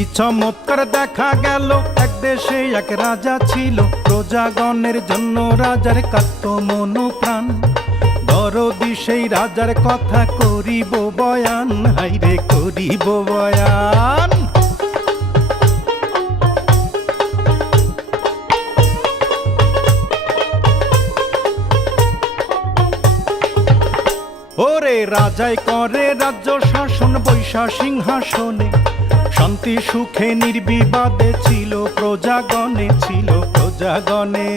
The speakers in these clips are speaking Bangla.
কি চমৎকার দেখা গেল, এক দেশে এক রাজা ছিল, প্রজাগণের জন্য রাজার কাঁদত মন প্রাণ। দরদি সেই রাজার কথা করিব বয়ান, হাইরে করিব বয়ান। ওরে রাজাই করে রাজ্য শাসন বৈশা সিংহাসনে, শান্তি সুখে নির্বিবাদে ছিল প্রজাগণে, ছিল প্রজাগণে।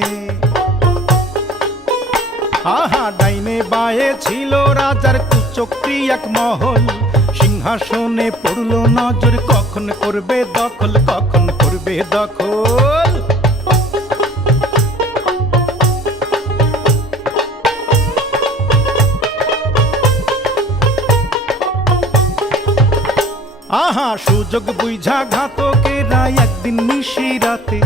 আহা ডাইনে বায়ে ছিল রাজার কুচক্রি এক মহল, সিংহাসনে পড়ল নজর, কখন করবে দখল, কখন করবে দখল। আহা সুযোগ বুঝা ঘাতকেরা একদিন নিশিরাতে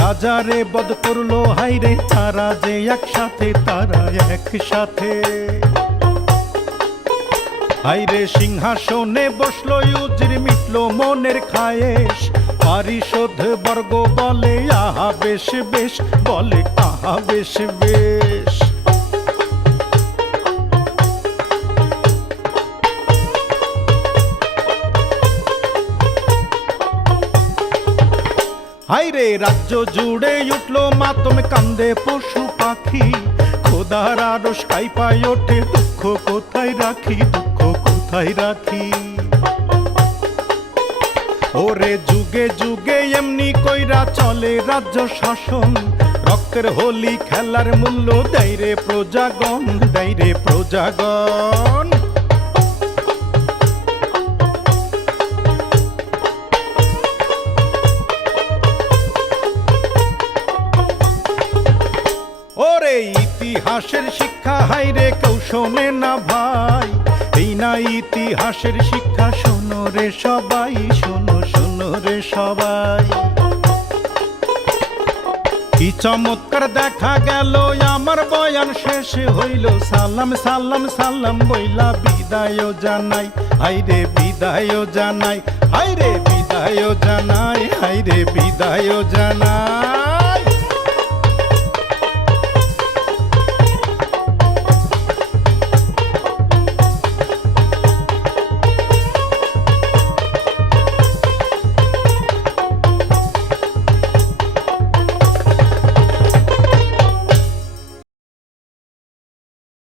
রাজারে বধ করলো, হাইরে তারা যে একসাথে, তারা একসাথে। হাইরে সিংহাসনে বসলো ইউজির, মিটলো মনের খায়েশ, পারিষদ বর্গ বলে আহা বেশ বেশ, বলে আহা বেশ বেশ। হাইরে রাজ্য জুড়ে উঠলো মাতম, কান্দে পশু পাখি, খোদার আরশ কাঁপায় ওঠে, দুঃখ কোথায় রাখি, দুঃখ কোথায় রাখি। ওরে যুগে যুগে এমনি কইরা চলে রাজ্য শাসন, রক্তের হোলি খেলার মূল্য দেয় রে প্রজাগণ, দেয় রে প্রজাগণ। ওরে ইতিহাসের শিক্ষা হাইরে কেউ শোনে না ভাই, এই না ইতিহাসের শিক্ষা, শোনো রে সবাই, শোনো শোনো রে সবাই। কি চমৎকার দেখা গেল, আমার বয়ান শেষ হইল, সালাম সালাম সালাম বইলা বিদায় জানাই, হাইরে বিদায় জানাই, হাইরে বিদায় জানাই, হাইরে বিদায় জানাই।